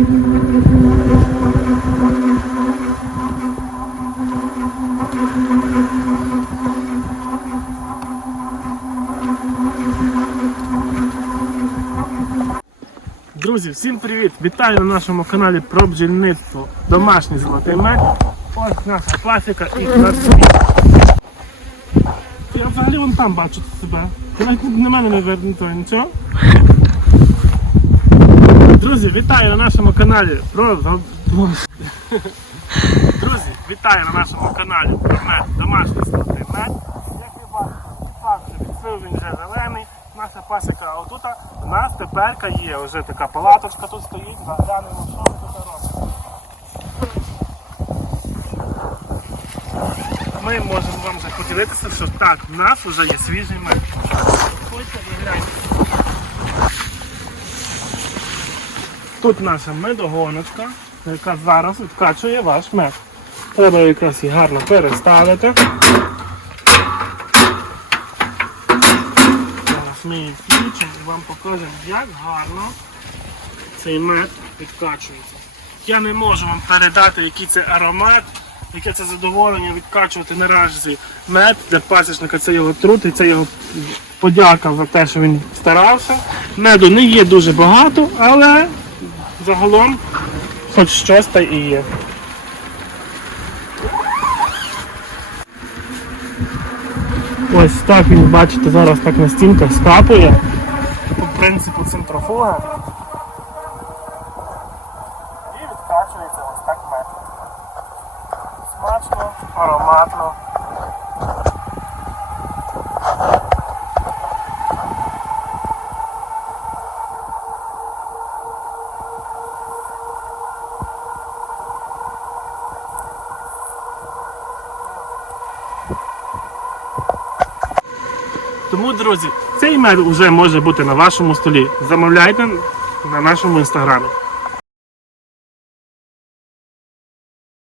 Друзі, всім привіт! Вітаю на нашому каналі про бджільництво Домашній золотий мед. Ось наша пасіка і красиві. Я взагалі вон там бачу себе. Ти навіть на мене не вернуто, нічого? Вітаю на нашому каналі Друзі, вітаю на нашому каналі про мед, домашній золотий мед. Як ви бачите, підсвив він вже зелений. Наша пасіка отут. У нас теперка є вже така палаточка тут стоїть, заглянемо, що ми тут робимо. Ми можемо вам вже поділитися, що так, в нас вже є свіжий мед. Ходьте, ви Тут наша медогоночка, яка зараз відкачує ваш мед. Треба якраз її гарно переставити. Зараз ми її включимо і вам покажемо, як гарно цей мед відкачується. Я не можу вам передати, який це аромат, яке це задоволення відкачувати наразі мед для пасічника, це його труд і це його подяка за те, що він старався. Меду не є дуже багато, але загалом хоч щось та і є. Ось так він, бачите, зараз так на стінках скапує. По принципу центрофуга. І відкачується ось так мед. Смачно, ароматно. Тому, друзі, цей мед вже може бути на вашому столі. Замовляйте на нашому інстаграмі.